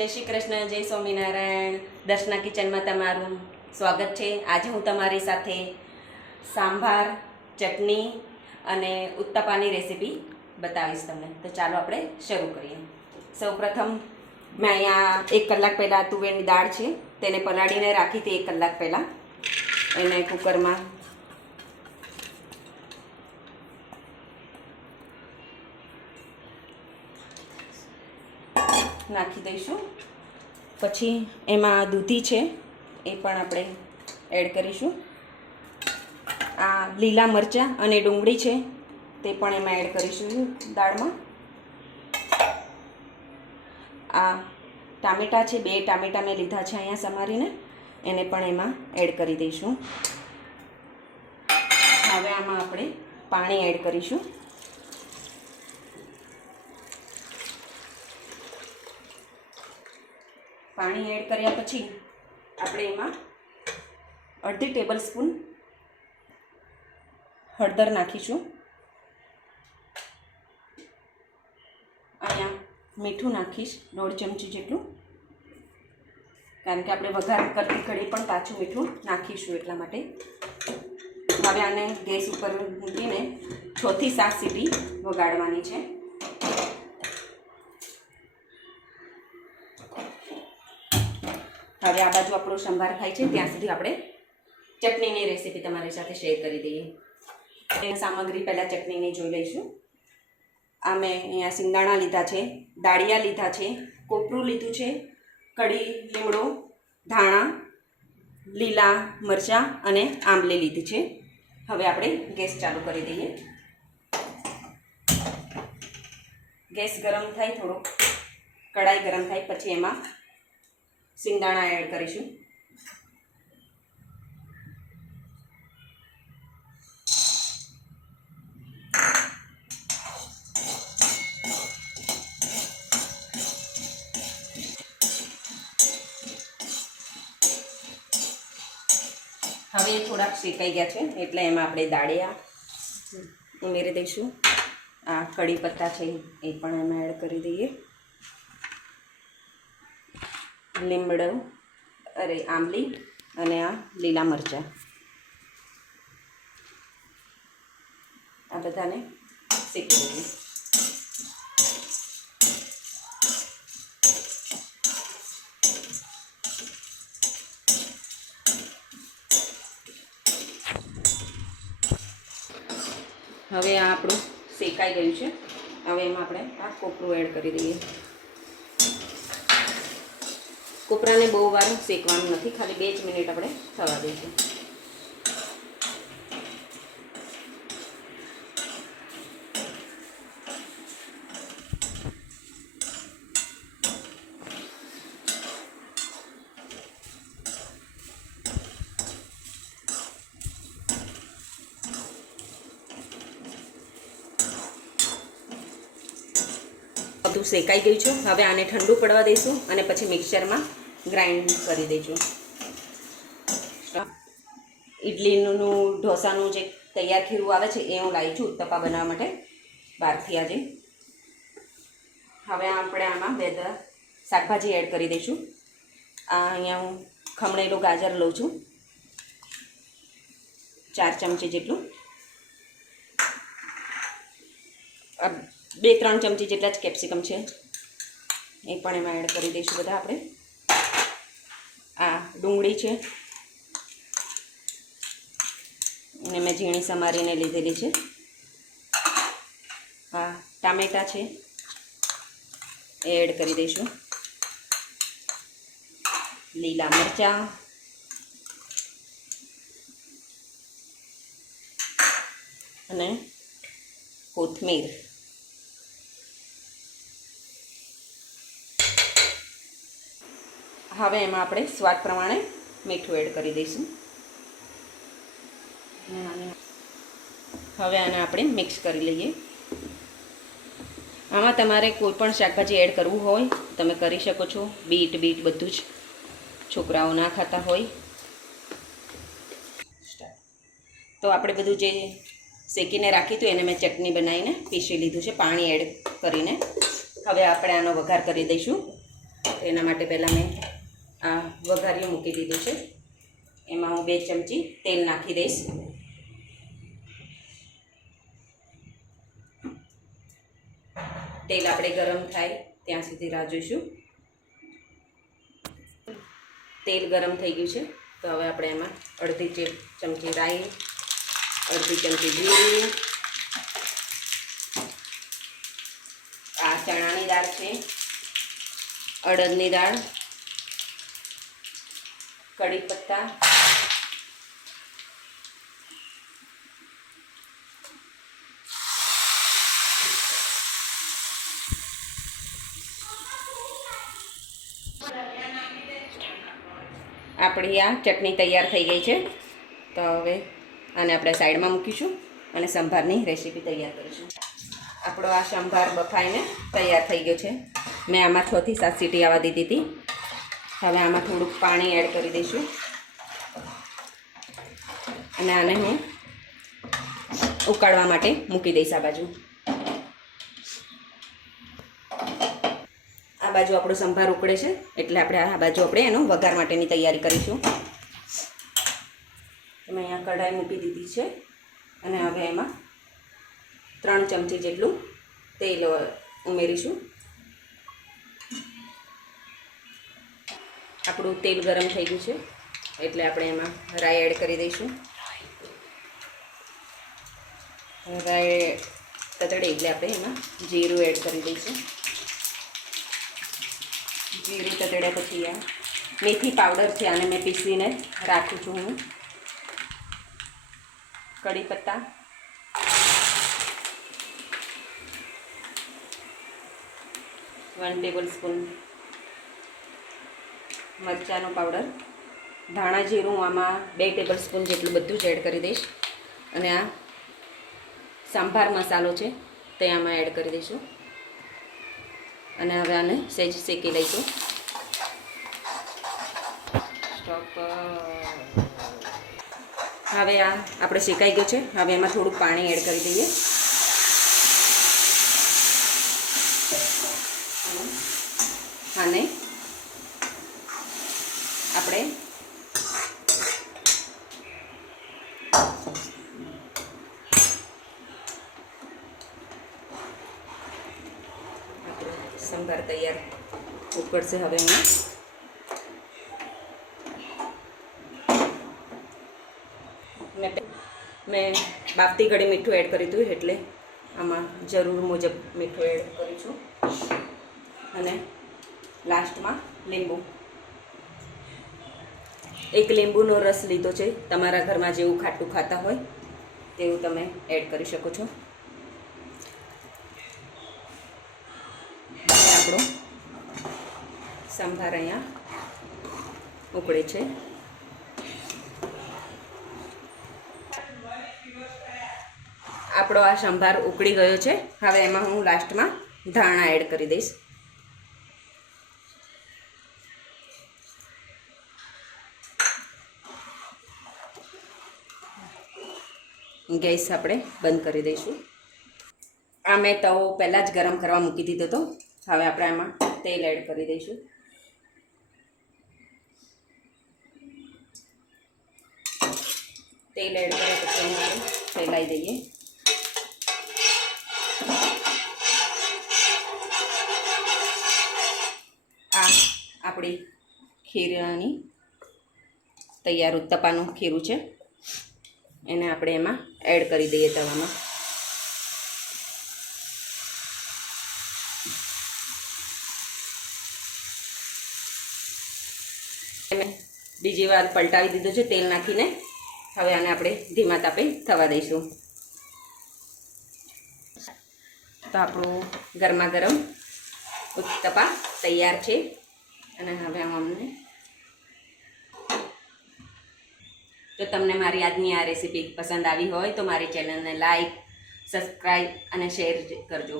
જય શ્રી કૃષ્ણ, જય સ્વામિનારાયણ. દર્શના કિચનમાં તમારું સ્વાગત છે. આજે હું તમારી સાથે સાંભાર, ચટણી અને ઉત્તપાની રેસીપી બતાવીશ તમને. તો ચાલો આપણે શરૂ કરીએ. સૌપ્રથમ મેં અહીંયા 1 કલાક પહેલાં તુવેરની દાળ છે તેને પલાળીને રાખી હતી. 1 કલાક પહેલાં એને કુકરમાં નાખી દઈશું. પછી એમાં દૂધી છે એ પણ આપણે એડ કરીશું. આ લીલા મરચાં અને ડુંગળી છે તે પણ એમાં એડ કરીશું દાળમાં. આ ટામેટાં છે, 2 ટામેટાં મેં લીધા છે અહીંયા સમારીને, એને પણ એમાં એડ કરી દઈશું. હવે આમાં આપણે પાણી એડ કરીશું. પાણી એડ કર્યા પછી આપણે એમાં અડધી ટેબલ સ્પૂન હળદર નાખીશું. અહીંયા મીઠું નાખીશ 1.5 ચમચી જેટલું, કારણ કે આપણે વઘાર કરતી ઘડી પણ કાચું મીઠું નાખીશું એટલા માટે. હવે આને ગેસ ઉપર મૂકીને 6 થી 7 સીટી વગાડવાની છે. હવે આ બાજુ આપણો સંભાર થાય છે ત્યાં સુધી આપણે ચટણીની રેસીપી તમારી સાથે શેર કરી દઈએ. સામગ્રી પહેલાં ચટણીની જોઈ લઈશું. આ મેં અહીંયા સિંગદાણા લીધા છે, દાળિયા લીધા છે, કોપરું લીધું છે, કડી લીમડો, ધાણા, લીલા મરચાં અને આંબલી લીધી છે. હવે આપણે ગેસ ચાલુ કરી દઈએ. ગેસ ગરમ થાય, થોડો કડાઈ ગરમ થાય પછી એમાં સિંગદાણા એડ કરીશું. હવે એ થોડાક શેકાઈ ગયા છે એટલે એમાં આપણે દાળિયા ઉમેરી દઈશું. આ કડી પત્તા છે એ પણ એમાં એડ કરી દઈએ. લીમડો આંબલી અને આ લીલા મરચાં, આ બધાને શેકી દઈએ. હવે આ આપણું શેકાઈ ગયું છે. હવે એમાં આપણે આ કોપરું એડ કરી દઈએ. કોપરાને બહુ વાર શેકવાનું નથી, ખાલી 2 જ મિનિટ આપણે થવા દઈશું. બધું શેકાઈ ગયું છે. હવે આને ઠંડુ પડવા દઈશું અને પછી મિક્સરમાં ગ્રાઇન્ડ કરી દઈશું. ઇડલીનું ઢોસાનું જે તૈયાર ખીરું આવે છે એ હું લાવી છું ઉત્તપા બનાવવા માટે બહારથી આજે. હવે આપણે આમાં 2 શાકભાજી એડ કરી દઈશું. અહીંયા હું ખમણેલું ગાજર લઉં છું 4 ચમચી જેટલું. 2-3 ચમચી જેટલા જ કેપ્સિકમ છે એ પણ એમાં એડ કરી દઈશું બધા આપણે. આ ડુંગળી છે અને મેં ઝીણી સમારીને લીધેલી છે. આ ટામેટાં છે એ એડ કરી દઈશું. લીલા મરચાં અને કોથમીર. હવે એમાં આપણે સ્વાદ પ્રમાણે મીઠું એડ કરી દઈશું. હવે આને આપણે મિક્સ કરી લઈએ. આમાં તમારે કોઈ પણ શાકભાજી એડ કરવું હોય તમે કરી શકો છો. બીટ બધું જ છોકરાઓ ના ખાતા હોય તો આપણે બધું જે શેકીને રાખી હતું એને મેં ચટણી બનાવીને પીસી લીધું છે પાણી એડ કરીને. હવે આપણે આનો વઘાર કરી દઈશું. એના માટે પહેલાં મેં આ વઘારિયું મૂકી દીધું છે. એમાં હું 2 ચમચી તેલ નાખી દઈશ. તેલ આપણે ગરમ થાય ત્યાં સુધી રાહ જોઈશું. તેલ ગરમ થઈ ગયું છે તો હવે આપણે એમાં અડધી ચમચી રાઈ, અડધી ચમચી જીરું, આ ચણાની દાળ છે, અડદની દાળ, કડી પત્તા, આપણી આ ચટણી તૈયાર થઈ ગઈ છે. તો હવે આને આપણે સાઈડમાં મૂકીશું અને સંભારની રેસીપી તૈયાર કરીશું. આપણો આ સંભાર બફાઈને તૈયાર થઈ ગયો છે. મેં આમાં 6 થી 7 સીટી આવવા દીધી હતી. હવે આમાં થોડુંક પાણી એડ કરી દઈશું અને આને હું ઉકાળવા માટે મૂકી દઈશ આ બાજુ. આ બાજુ આપણો સંભાર ઉકળે છે એટલે આપણે આ બાજુ આપણે એનો વઘાર માટેની તૈયારી કરીશું. મેં અહીંયા કઢાઈ મૂકી દીધી છે અને હવે એમાં 3 ચમચી જેટલું તેલ ઉમેરીશું. આપણું તેલ ગરમ થઈ ગયું છે એટલે આપણે એમાં રાઈ એડ કરી દઈશું. રાઈ તતડે એટલે આપણે એમાં જીરું એડ કરી દઈશું. જીરું તતડ્યા પછી આ મેથી પાવડર છે, આને મેં પીસીને રાખું છું હું. કડી પત્તા, વન ટેબલ સ્પૂન મરચાંનો પાવડર, ધાણા જીરું આમાં 2 ટેબલ સ્પૂન જેટલું બધું જ એડ કરી દઈશ. અને આ સંભાર મસાલો છે તે આમાં એડ કરી દઈશું અને હવે આને સહેજ શેકી લઈશું. સ્ટોપ. હવે આ આપણે શેકાઈ ગયો છે. હવે એમાં થોડુંક પાણી એડ કરી દઈએ અને આપણે સંભાર તૈયાર ઉકળશે. હવે મેં બાફતી ઘડી મીઠું એડ કર્યું હતું એટલે આમાં જરૂર મુજબ મીઠું એડ કરું છું. અને લાસ્ટમાં લીંબુ, 1 લીંબુનો રસ લીધો છે. તમારા ઘરમાં જેવું ખાટું ખાતા હોય તેવું તમે એડ કરી શકો છો. આપણો સંભાર અહીંયા ઉકળે છે. આપણો આ સંભાર ઉકળી ગયો છે. હવે એમાં હું લાસ્ટમાં ધાણા એડ કરી દઈશ. ગેસ આપણે બંધ કરી દઈશું. આ મેં તવો પહેલાં જ ગરમ કરવા મૂકી દીધો હતો. હવે આપણે એમાં તેલ એડ કરી દઈશું. તેલ એડ કર્યા પછી એને ફેલાઈ દઈએ. આ આપણી ખીરાની તૈયાર ઉત્તપાનું ખીરું છે. એને આપણે એમાં એડ કરી દઈએ તવામાં. મેં બીજી વાર પલટાવી દીધું છે તેલ નાખીને. હવે આને આપણે ધીમા તાપે થવા દઈશું. તો આપણું ગરમા ગરમ ઉત્તપા તૈયાર છે. અને હવે અમને જો તમને મારી આજની આ રેસીપી પસંદ આવી હોય તો મારી ચેનલને લાઈક, સબસ્ક્રાઈબ અને શેર કરજો.